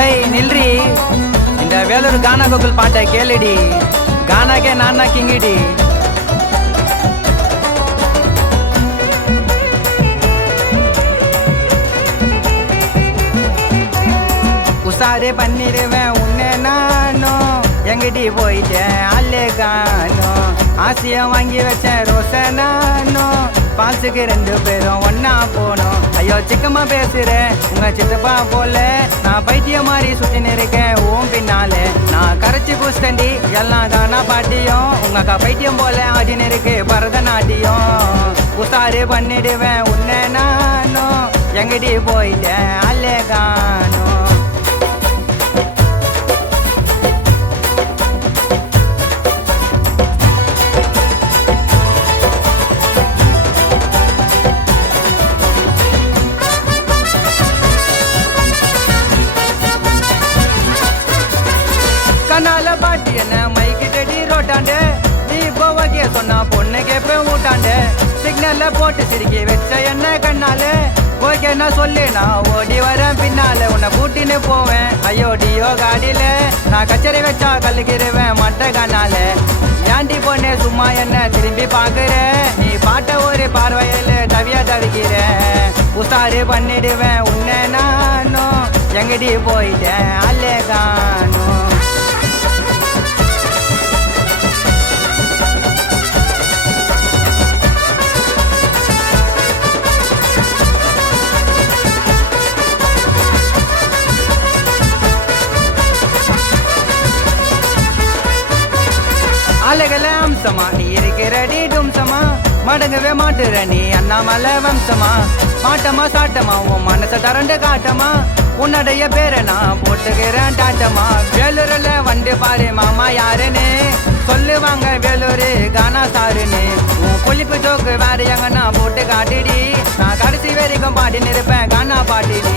ஏய் நில்றி, இந்த வேலூர் கானா கோகுல் பாட்டை கேளுடி. கானாக்கே நானா கிங்கிடி. உசாரே பண்ணிடுவேன் உன்னை நானும். எங்கிட்டி போயிட்டேன் அல்லே காணும். ஆசையா வாங்கி வச்சேன் ரோசை நானும். பால்ஸுக்கு 2 பேரும் ஒன்னா போனோம். ஐயோ சிக்கமா பேசுறேன் உங்க சித்தப்பா போல. நான் பைத்தியம் மாதிரி சுத்தின்னு இருக்கேன் ஓம் பின்னாலே. நான் கரைச்சி பூஸ்டண்டி எல்லாம் தானா பாட்டியும். உங்க அக்கா பைத்தியம் போல ஆடின்னு இருக்கு பரதநாட்டியம். உசாரு பண்ணிடுவேன் உன்னை நானும். எங்கிட்டி போயிட்டேன் அல்லே காணும். கண்ணால பாட்டி என்ன மைக்கு டெடி ரோட்டாண்டு. நீ போவகே சொன்னா பொண்ணு கேப்ப ஊட்டாண்டு. சிக்னல்ல போட்டு சிரிக்கி வச்ச என்ன கண்ணால. ஓகேன்னா சொல்லு நான் ஓடி வரேன் பின்னால. உன்னை கூட்டின்னு போவேன் ஐயோடியோ காடியில. நான் கச்சேரி வச்சா கல்லுக்கிருவேன் மட்ட கண்ணால. ஏண்டி பொண்ணே சும்மா என்ன திரும்பி பாக்குற. நீ பாட்ட ஒரு பார்வையில தவியா தவிக்கிற. உசாரு பண்ணிடுவேன் உன்னை நானும். எங்கடி போயிட்டேன் அல்லே காணும். அழகல அம்சமா நீ இருக்கிறடி டும்சமா. மடங்கவே மாட்டுற நீ அண்ணாமல வம்சமா. மாட்டமா சாட்டமா உன் மனச தரண்டு காட்டமா. உன்னுடைய பேரை நான் போட்டுக்கிறேன் டாட்டமா. வேலூர்ல வந்து பாரு மாமா யாருன்னு. சொல்லுவாங்க வேலூரு கானா சாருன்னு. உன் புளிப்பு ஜோக்கு வேற எங்கன்னா போட்டு காட்டிடி. நான் கடைசி வரைக்கும் பாடின்னு இருப்பேன் கானா பாட்டிடி.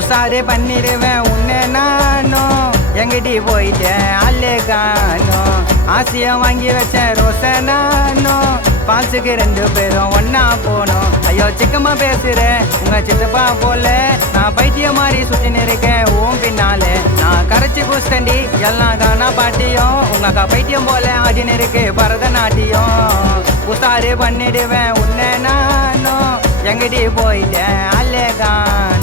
உசாரு பண்ணிடுவேன் உன்னை நானும். எங்கிட்டி போயிட்டேன் அல்லே காணும். ஆசையா வாங்கி வச்சேன் ரோசை நானும். பால்ஸுக்கு 2 பேரும் ஒன்னா போனோம். ஐயோ சிக்கமா பேசுறேன் உங்க சித்தப்பா போல. நான் பைத்தியம் மாதிரி சுத்தின்னு இருக்கேன் ஓம் பின்னாலே. நான் கரைச்சி பூஸ்டண்டி எல்லாம் கானா பாட்டியும். உங்க அக்கா பைத்தியம் போல ஆடின்னு இருக்கு பரதநாட்டியம். உசாரு பண்ணிடுவேன் உன்னை நானும். எங்கிட்டி போயிட்டேன் அல்லே காணும்.